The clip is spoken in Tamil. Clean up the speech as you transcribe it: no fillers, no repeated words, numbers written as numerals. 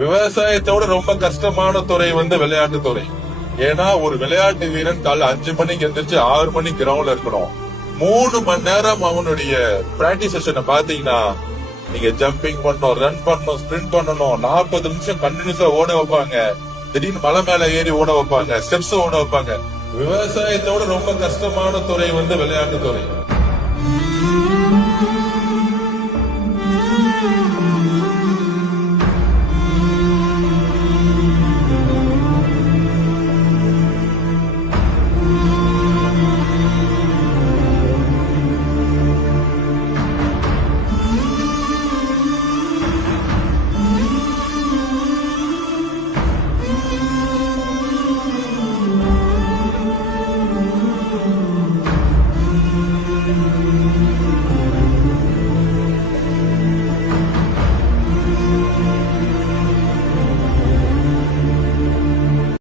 விவசாயத்தோட ரொம்ப கஷ்டமான துறை விளையாட்டு துறை. ஏன்னா ஒரு விளையாட்டு வீரன் காலைல 5 மணிக்கு எந்திரிச்சு 6 மணிக்கு கிரவுண்ட்ல இருக்கணும். 3 மணி நேரம் அவனுடைய பிராக்டிஸ் செஷனை பாத்தீங்கன்னா, நீங்க ஜம்பிங் பண்ணணும், ரன் பண்ணணும், ஸ்பிரிண்ட் பண்ணணும், 40 நிமிஷம் கண்டினியூஸா ஓட வைப்பாங்க. திடீர்னு மலை மேல ஏறி ஓட வைப்பாங்க, ஸ்டெப்ஸ் ஓட வைப்பாங்க. விவசாயத்தோட ரொம்ப கஷ்டமான துறை விளையாட்டு துறை.